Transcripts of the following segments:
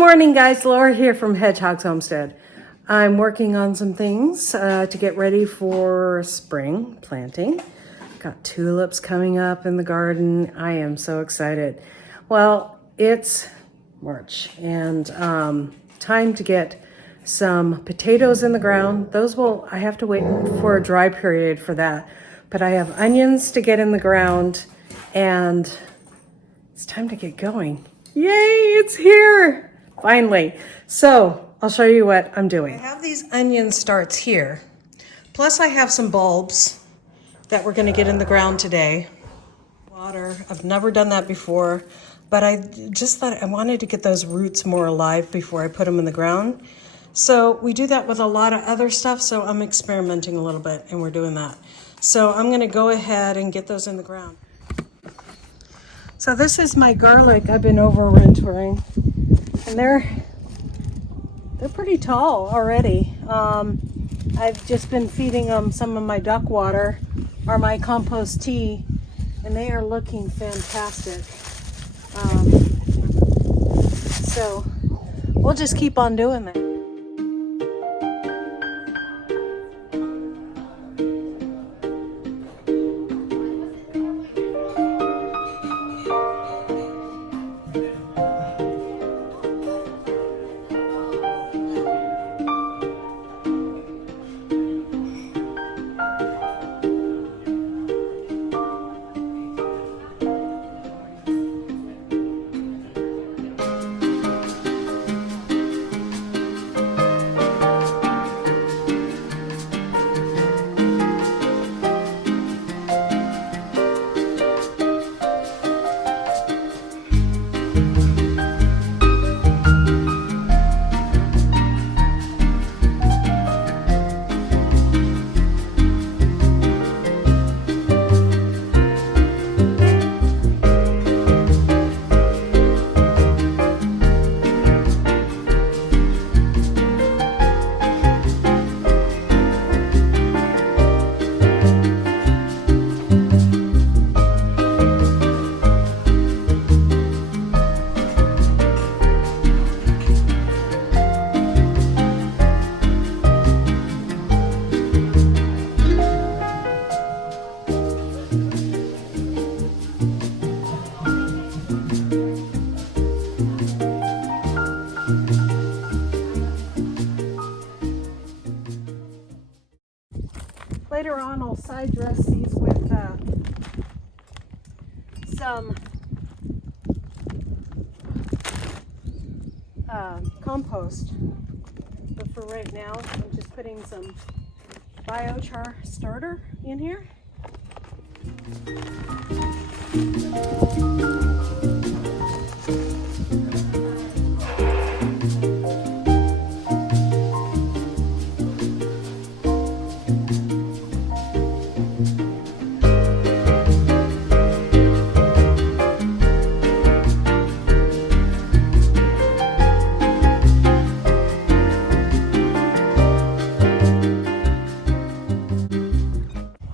morning, guys. Laura here from Hedgehog's Homestead. I'm working on some things to get ready for spring planting. Got tulips coming up in the garden. I am so excited. Well, it's March and time to get some potatoes in the ground. I have to wait for a dry period for that. But I have onions to get in the ground and it's time to get going. Yay, it's here! Finally. So I'll show you what I'm doing. I have these onion starts here. Plus I have some bulbs that we're gonna get in the ground today. Water, I've never done that before, but I just thought I wanted to get those roots more alive before I put them in the ground. So we do that with a lot of other stuff, so I'm experimenting a little bit and we're doing that. So I'm gonna go ahead and get those in the ground. So this is my garlic I've been overwintering. And they're pretty tall already. I've just been feeding them some of my duck water or my compost tea, and they are looking fantastic. So we'll just keep on doing that. Later on, I'll side dress these with some compost. But for right now, I'm just putting some biochar starter in here.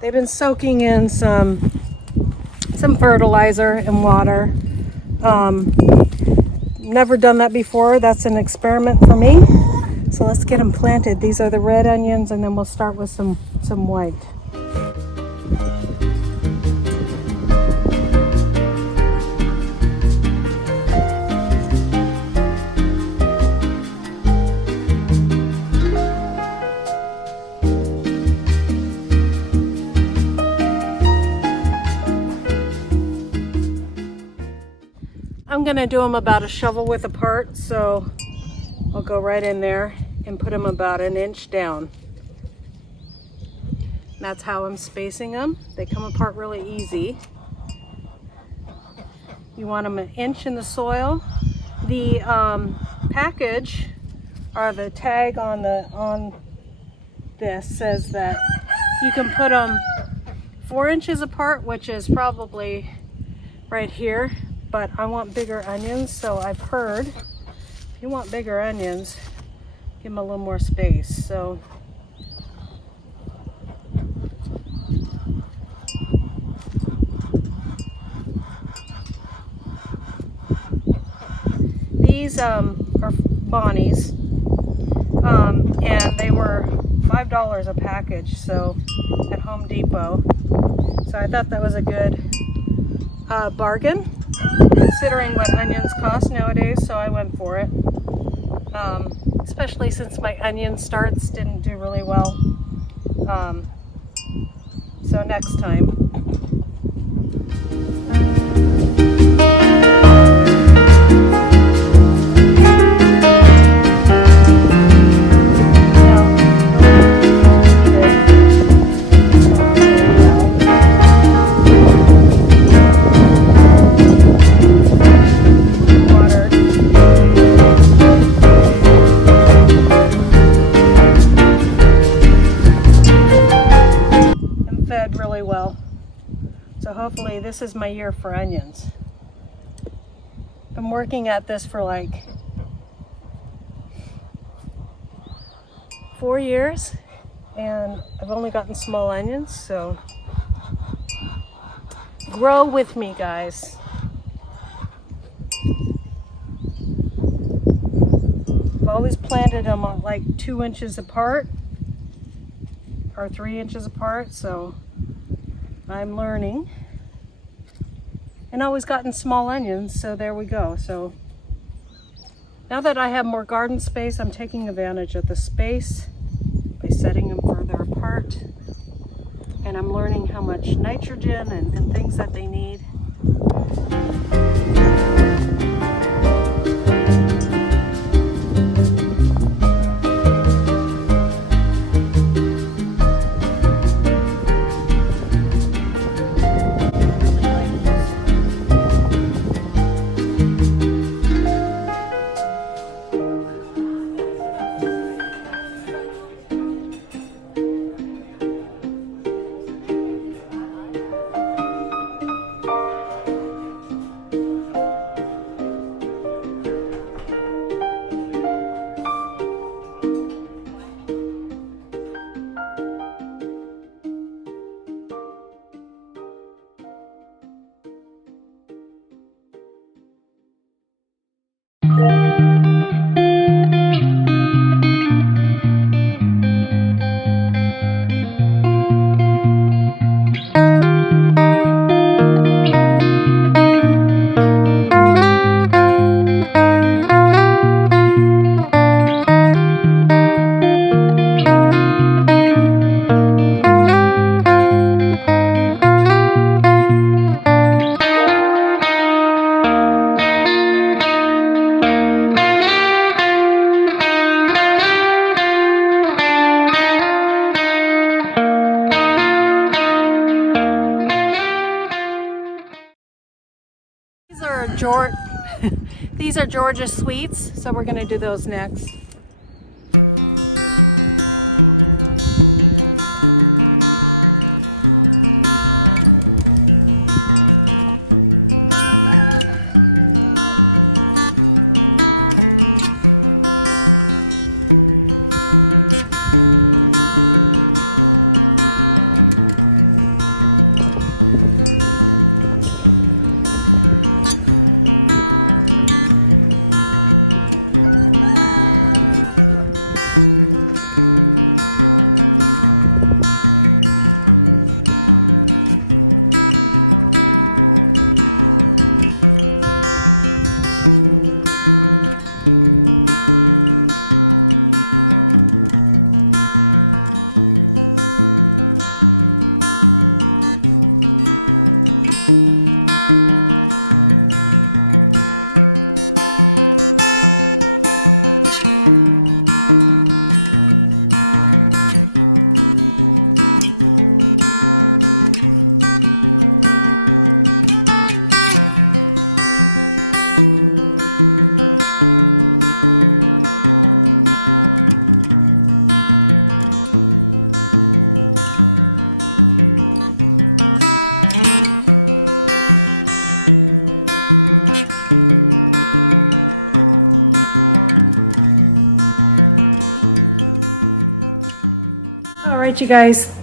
They've been soaking in some fertilizer and water. Never done that before. That's an experiment for me. So let's get them planted. These are the red onions, and then we'll start with some white. I'm gonna do them about a shovel width apart, so I'll go right in there and put them about an inch down. That's how I'm spacing them. They come apart really easy. You want them an inch in the soil. The package or the tag on this says that you can put them 4 inches apart, which is probably right here. But I want bigger onions, so I've heard if you want bigger onions, give them a little more space. So these or Bonnie's, and they were $5 a package, so at Home Depot. So I thought that was a good bargain, considering what onions cost nowadays, so I went for it. Especially since my onion starts didn't do really well. So next time. Really well. So hopefully this is my year for onions. I'm working at this for like 4 years and I've only gotten small onions, so grow with me, guys. I've always planted them on like 2 inches apart or 3 inches apart, so I'm learning, and always gotten small onions, so there we go. So now that I have more garden space, I'm taking advantage of the space by setting them further apart, and I'm learning how much nitrogen and things that they need. These are Georgia sweets, so we're going to do those next. You guys.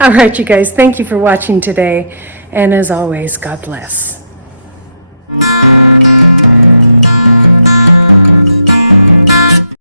All right, you guys, thank you for watching today, and as always, God bless.